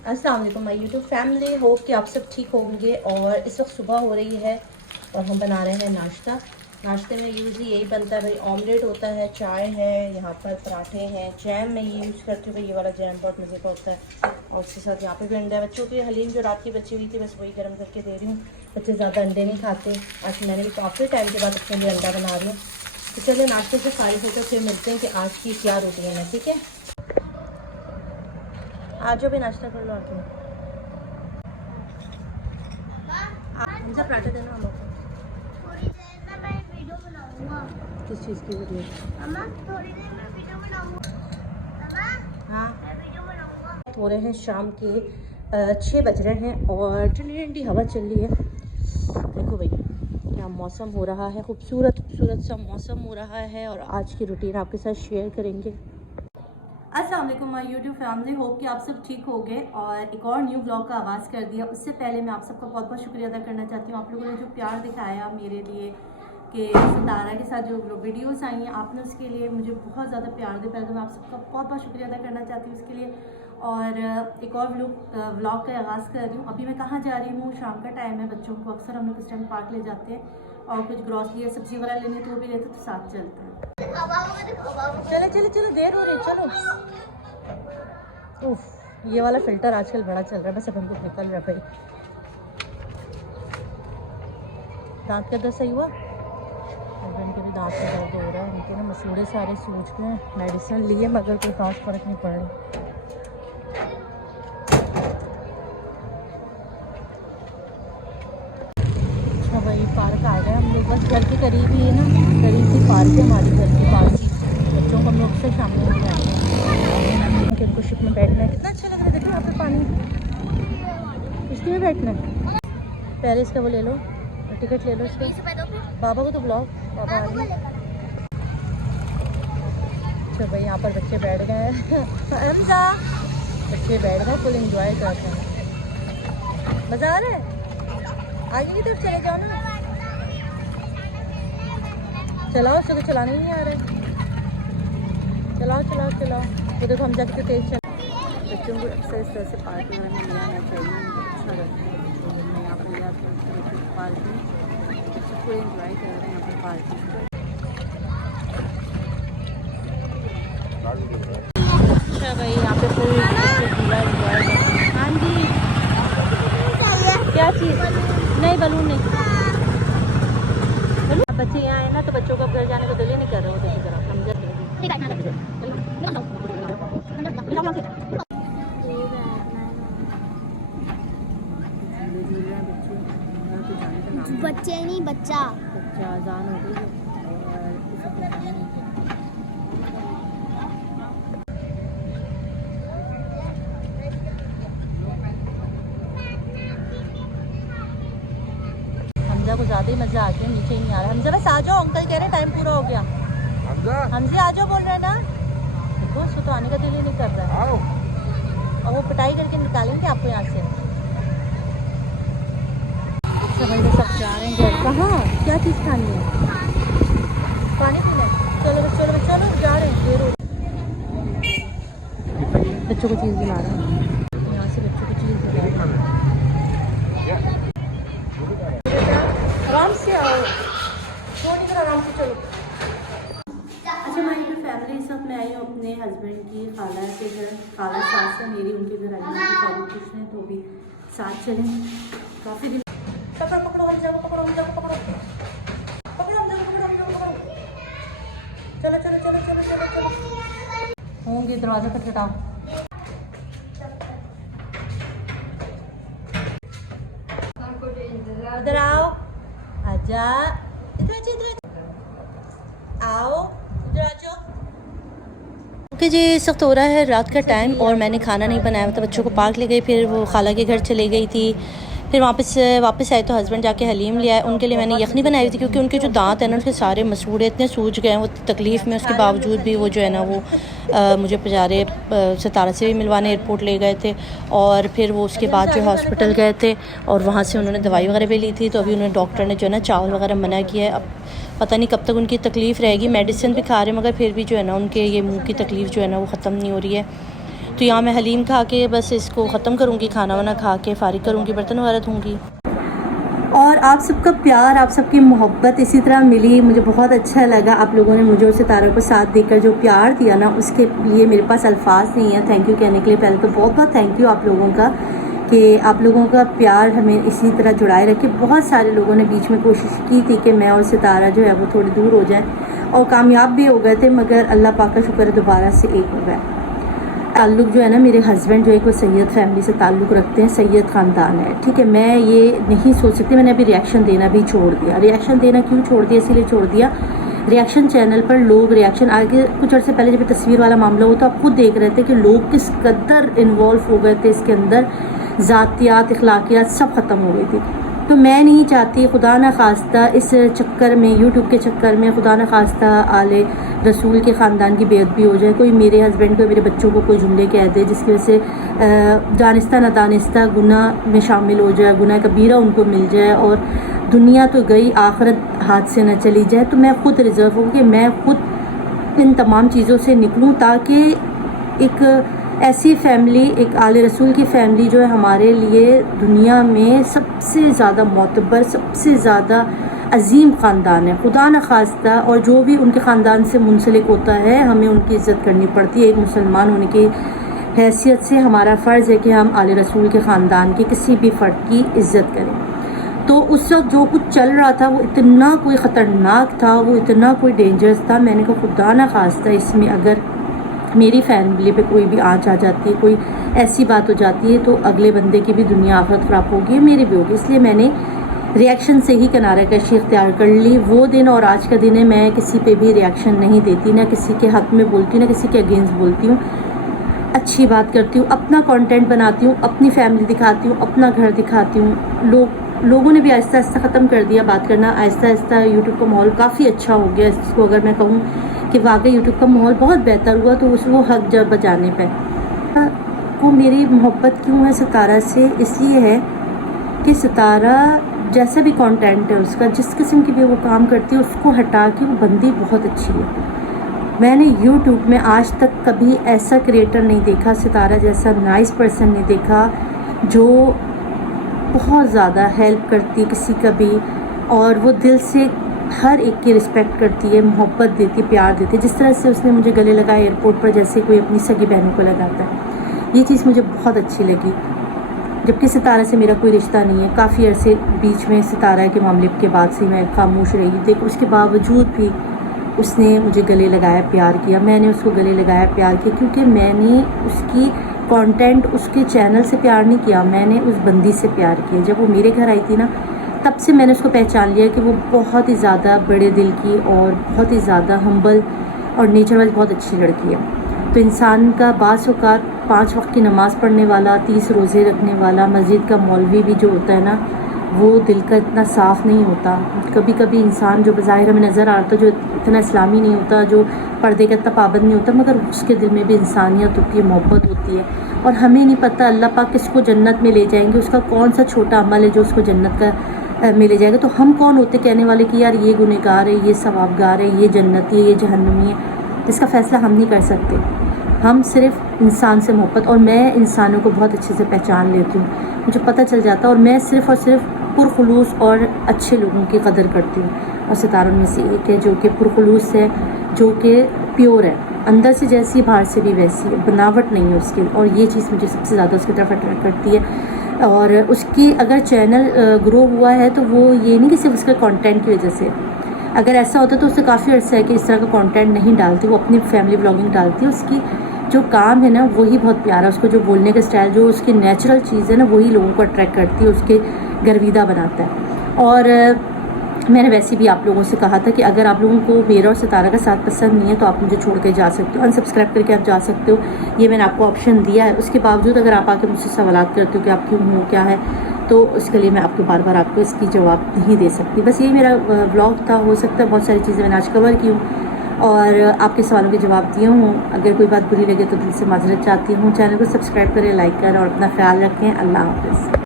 अस्सलाम वालेकुम my YouTube family, hope कि आप सब ठीक होंगे। और इस वक्त सुबह हो रही है और हम बना रहे हैं नाश्ता। नाश्ते में यूज़ली यही बनता है भाई, ऑमलेट होता है, चाय है, यहाँ पर पराठे हैं, जैम मैं ये यूज़ करती हूँ भाई, ये वाला जैम बहुत मज़े का होता है। और उसके साथ यहाँ पे भी अंडा है। बच्चों के हलीम जो रात की बची हुई थी बस वही गर्म करके दे रही हूँ। बच्चे ज़्यादा अंडे नहीं खाते, आज मैंने भी काफ़ी टाइम के बाद अपने लिए अंडा बना रही हूँ। तो चलिए नाश्ते से फारिग होकर फिर मिलते हैं कि आज की क्या रूटीन है। ठीक है, आज भी नाश्ता कर लो आके। मुझे पराठे देना हम लोग को। थोड़ी देर में मैं वीडियो बनाऊंगा। किस चीज़ की वीडियो? मम्मा थोड़ी देर में वीडियो बनाऊंगा। मम्मा हाँ, मैं वीडियो बनाऊंगा। हो रहे हैं शाम के 6 बज रहे हैं और ठंडी ठंडी हवा चल रही है। देखो भाई क्या मौसम हो रहा है, खूबसूरत खूबसूरत सा मौसम हो रहा है। और आज की रूटीन आपके साथ शेयर करेंगे। अस्सलाम वालेकुम माय यूट्यूब फैमिली, होप कि आप सब ठीक होंगे और एक और न्यू ब्लॉग का आगाज़ कर दिया। उससे पहले मैं आप सबका बहुत बहुत शुक्रिया अदा करना चाहती हूँ। आप लोगों ने जो प्यार दिखाया मेरे लिए कि सितारा के साथ जो वीडियोस आई हैं, आपने उसके लिए मुझे बहुत ज़्यादा प्यार दिया। पहले तो मैं आप सबका बहुत बहुत शुक्रिया अदा करना चाहती हूँ उसके लिए। और एक और व्लॉग का आगाज़ कर रही हूँ। अभी मैं कहाँ जा रही हूँ, शाम का टाइम है, बच्चों को अक्सर हम लोग इस टाइम पार्क ले जाते हैं और कुछ ग्रॉसरी या सब्ज़ी वगैरह लेने तो वो भी लेते तो साथ चलते हैं। चलो चलो चलो, देर हो रही है, चलो। उफ, ये वाला फ़िल्टर आजकल बड़ा चल रहा है, बस अब हमको निकल रहा है भाई। दांत का दर्द सही हुआ? हस्बैंड के भी दांत का दर्द हो रहा है, उनके ना मसूड़े सारे सूज गए हैं। मेडिसिन लिए मगर कोई खास फर्क नहीं पड़ रहा। अच्छा भाई, पार्क आ गए हम लोग, बस घर के करीब ही है ना, करीब ही पार्क है हमारी घर की पार्क की। बच्चों को हम लोग से शाम में जाते हैं कि उनको शिप में बैठना है। कितना अच्छा लग रहा है, देखो यहाँ पे पानी, इसके में बैठना है। पहले इसका वो ले लो, टिकट ले लो इसका। बाबा को तो बुलाओ, बाबा आ गए। अच्छा भाई, यहाँ पर बच्चे बैठ गए हैं। हमजा, बच्चे बैठ गए, फुल एंजॉय करते हैं। मज़ा आ रहा है? आगे की तरफ चले जाओ ना, चलाओ, उसको तो चलाना ही नहीं आ रहा है। चलाओ चलाओ चलाओ। वो देखो हमजा कितने तेज चल। बच्चों को अक्सर इस तरह से पार्क में ले आना चाहिए, उनको अच्छा लगता है। बच्चों को मैं यहाँ पर ले आती हूँ पार्क में, बच्चे पूरे इंजॉय कर रहे हैं यहाँ पर पार्क में। अच्छा भाई, यहाँ पे फुल झूला इंजॉय कर रहे हैं। हाँ जी, क्या चीज़? नहीं, बलून नहीं। बलून? अब बच्चे यहाँ आए ना तो बच्चों को अब घर जाने को दिल ही नहीं कर रहे। वो देखिए जरा समझ बच्चे नहीं, बच्चा। बच्चा आजान हो गई है हमजा को ज़्यादा ही मज़ा आ गया, नीचे ही नहीं आ रहा। हमजा बस आ जाओ, अंकल कह रहे हैं टाइम पूरा हो गया। हमजी आ जाओ बोल रहे हैं ना, देखो उसको तो आने का दिल ही नहीं कर रहा है। और वो पिटाई करके निकालेंगे आपको यहाँ से। अच्छा भाई, तो सब जा रहे हैं घर। कहाँ, क्या चीज़ खानी है? पानी पीना है? चलो बस, चलो बस, चलो जा रहे हैं, देर हो। बच्चों को चीज़ दिला रहे हैं, यहाँ से बच्चों को चीज़ दिला रहे हैं। आराम से आओ, छोटी तरह आराम से चलो। अच्छा हमारी भी फैमिली इस वक्त मैं आई हूँ अपने हस्बैंड की खाला के घर। खाला सास है मेरी, उनके घर आई हूँ, शादी खुश हैं तो भी साथ चलें। काफ़ी दिन पकड़ो पकड़ो, हम जाओ, पकड़ो हम जाओ, पकड़ो पकड़ो, हम जाओ, पकड़ो हम जाओ, पकड़ो। चलो चलो चलो चलो चलो चलो, होंगे दरवाज़ा खटखटाओ। इधर आओ, आजा, इधर आओ, इधर आ जाओ। ओके जी, इस वक्त हो रहा है रात का टाइम और मैंने खाना नहीं बनाया था। बच्चों को पार्क ले गई, फिर वो खाला के घर चली गई थी, फिर वापस आए तो हस्बैंड जाके हलीम ले आए। उनके लिए मैंने यखनी बनाई हुई थी क्योंकि उनके जो दांत हैं ना उसके सारे मसूड़े इतने सूज गए हैं। वो तकलीफ़ में उसके बावजूद भी वो जो है ना वो मुझे पजारे सितारा से भी मिलवाने एयरपोर्ट ले गए थे। और फिर वो उसके बाद जो हॉस्पिटल गए थे और वहाँ से उन्होंने दवाई वगैरह भी ली थी। तो अभी उन्होंने डॉक्टर ने जो है ना चावल वगैरह मना किया है। अब पता नहीं कब तक उनकी तकलीफ़ रहेगी। मेडिसिन भी खा रहे हैं मगर फिर भी जो है ना उनके ये मुँह की तकलीफ़ जो है ना वो ख़त्म नहीं हो रही है। तो यहाँ मैं हलीम खा के बस इसको ख़त्म करूँगी, खाना वाना खा के फ़ारिग करूँगी, बर्तन वगैरह धूँगी। और आप सबका प्यार, आप सबकी मोहब्बत इसी तरह मिली, मुझे बहुत अच्छा लगा। आप लोगों ने मुझे और सितारों को साथ देकर जो प्यार दिया ना, उसके लिए मेरे पास अल्फाज नहीं है थैंक यू कहने के लिए। पहले तो बहुत बहुत थैंक यू आप लोगों का कि आप लोगों का प्यार हमें इसी तरह जुड़ाए रखे। बहुत सारे लोगों ने बीच में कोशिश की थी कि मैं और सितारा जो है वो थोड़ी दूर हो जाए, और कामयाब भी हो गए थे, मगर अल्लाह पाक का शुक्र है दोबारा से एक हो गया। ताल्लुक़ जो है ना, मेरे हस्बैंड जो है वो सैयद फैमिली से ताल्लुक़ रखते हैं, सैयद ख़ानदान है, ठीक है। मैं ये नहीं सोच सकती, मैंने अभी रिएक्शन देना भी छोड़ दिया। रिएक्शन देना क्यों छोड़ दिया? इसीलिए छोड़ दिया, रिएक्शन चैनल पर लोग रिएक्शन आगे कुछ अर्से पहले जब तस्वीर वाला मामला हुआ तो आप खुद देख रहे थे कि लोग किस कदर इन्वॉल्व हो गए थे इसके अंदर, ज़ातियात अखलाकियात सब ख़त्म हो गई थी। तो मैं नहीं चाहती खुदा न खास्ता इस चक्कर में, यूट्यूब के चक्कर में खुदा न खास्ता आले रसूल के ख़ानदान की बेअदबी हो जाए, कोई मेरे हस्बैंड को, मेरे बच्चों को कोई जुमले कह दे जिसकी वजह से दानिस्ता न दानिस्ता गुनाह में शामिल हो जाए, गुनाह कबीरा उनको मिल जाए और दुनिया तो गई आखिरत हाथ से न चली जाए। तो मैं ख़ुद रिज़र्व हूँ कि मैं ख़ुद इन तमाम चीज़ों से निकलूँ, ताकि एक ऐसी फ़ैमिली, एक आले रसूल की फ़ैमिली जो है हमारे लिए दुनिया में सबसे ज़्यादा मोतबर, सबसे ज़्यादा अजीम ख़ानदान है, खुदा न खास्ता। और जो भी उनके ख़ानदान से मुंसलिक होता है हमें उनकी इज़्ज़त करनी पड़ती है। एक मुसलमान होने की हैसियत से हमारा फ़र्ज़ है कि हम आले रसूल के ख़ानदान के किसी भी फ़र्द की इज़्ज़त करें। तो उस वक्त जो कुछ चल रहा था वो इतना कोई ख़तरनाक था, वो इतना कोई डेंजरस था। मैंने कहा खुदा न खास्ता इसमें अगर मेरी फैमिली पे कोई भी आँच आ जाती है, कोई ऐसी बात हो जाती है, तो अगले बंदे की भी दुनिया आखिरत ख़राब होगी, मेरी भी होगी। इसलिए मैंने रिएक्शन से ही किनारा कशी इख्तियार कर ली। वो दिन और आज का दिन है, मैं किसी पे भी रिएक्शन नहीं देती, ना किसी के हक़ में बोलती हूँ, ना किसी के अगेंस्ट बोलती हूँ। अच्छी बात करती हूँ, अपना कंटेंट बनाती हूँ, अपनी फैमिली दिखाती हूँ, अपना घर दिखाती हूँ। लोगों ने भी आहिस्ता आहिस्ता ख़त्म कर दिया बात करना, आहिस्ता आहिस्ता यूट्यूब का माहौल काफ़ी अच्छा हो गया। इसको अगर मैं कहूँ कि वाकई यूट्यूब का माहौल बहुत बेहतर हुआ, तो उसको हक जब बजाने पर वो मेरी मोहब्बत क्यों है सितारा से, इसलिए है कि सितारा जैसा भी कंटेंट है उसका, जिस किस्म की भी वो काम करती है, उसको हटा के वो बंदी बहुत अच्छी है। मैंने यूट्यूब में आज तक कभी ऐसा क्रिएटर नहीं देखा, सितारा जैसा नाइस पर्सन नहीं देखा, जो बहुत ज़्यादा हेल्प करती है किसी का भी, और वो दिल से हर एक की रिस्पेक्ट करती है, मोहब्बत देती, प्यार देती है। जिस तरह से उसने मुझे गले लगाया एयरपोर्ट पर, जैसे कोई अपनी सगी बहनों को लगाता है, ये चीज़ मुझे बहुत अच्छी लगी। जबकि सितारा से मेरा कोई रिश्ता नहीं है, काफ़ी अरसे बीच में सितारा के मामले के बाद से मैं खामोश रही, देखो उसके बावजूद भी उसने मुझे गले लगाया, प्यार किया। मैंने उसको गले लगाया, प्यार किया, क्योंकि मैंने उसकी कंटेंट, उसके चैनल से प्यार नहीं किया, मैंने उस बंदी से प्यार किया। जब वो मेरे घर आई थी ना, तब से मैंने उसको पहचान लिया कि वो बहुत ही ज़्यादा बड़े दिल की और बहुत ही ज़्यादा हम्बल और नेचर वाइज बहुत अच्छी लड़की है। तो इंसान का बास औक़ात 5 वक्त की नमाज़ पढ़ने वाला, 30 रोज़े रखने वाला, मस्जिद का मौलवी भी जो होता है ना, वो दिल का इतना साफ़ नहीं होता। कभी कभी इंसान जो बज़ाहिर हमें नज़र आता, जो इतना इस्लामी नहीं होता, जो पर्दे का इतना पाबंद नहीं होता, मगर उसके दिल में भी इंसानियत होती है, मोहब्बत होती है। और हमें नहीं पता अल्लाह पाक किसको जन्नत में ले जाएंगे, उसका कौन सा छोटा अमल है जो उसको जन्नत का में ले जाएगा। तो हम कौन होते कहने वाले कि यार ये गुनहगार है, ये सवाबगार है, ये जन्नती है, ये जहन्नमी है। इसका फ़ैसला हम नहीं कर सकते, हम सिर्फ इंसान से मोहब्बत, और मैं इंसानों को बहुत अच्छे से पहचान लेती हूँ, मुझे पता चल जाता है, और मैं सिर्फ़ और सिर्फ पुरखुलूस और अच्छे लोगों की कदर करती हूँ। और सितारों में से एक है जो कि पुरखुलूस है, जो कि प्योर है, अंदर से जैसी बाहर से भी वैसी है, बनावट नहीं है उसकी। और ये चीज़ मुझे सबसे ज़्यादा उसकी तरफ अट्रैक्ट करती है। और उसकी अगर चैनल ग्रो हुआ है तो वो ये नहीं कि सिर्फ उसके कंटेंट की वजह से, अगर ऐसा होता तो उससे काफ़ी अर्सा है कि इस तरह का कंटेंट नहीं डालती, वो अपनी फैमिली व्लॉगिंग डालती है। उसकी जो काम है ना वही बहुत प्यारा, उसको जो बोलने का स्टाइल, जो उसकी नेचुरल चीज़ है ना, वही लोगों को अट्रैक्ट करती है, उसके गर्विदा बनाता है। और मैंने वैसे भी आप लोगों से कहा था कि अगर आप लोगों को मेरा और सितारा का साथ पसंद नहीं है तो आप मुझे छोड़ के जा सकते हो, अनसब्सक्राइब करके आप जा सकते हो, ये मैंने आपको ऑप्शन दिया है। उसके बावजूद अगर आप आके मुझसे सवालात करते हो कि आप क्यों हो, क्या है, तो उसके लिए मैं आपको बार बार आपको इसकी जवाब नहीं दे सकती। बस यही मेरा व्लॉग था। हो सकता है बहुत सारी चीज़ें मैंने आज कवर की हूँ और आपके सवालों के जवाब दिए हूँ। अगर कोई बात बुरी लगे तो दिल से माजरत चाहती हूँ। चैनल को सब्सक्राइब करें, लाइक करें और अपना ख्याल रखें। अल्लाह हाफ़िज़।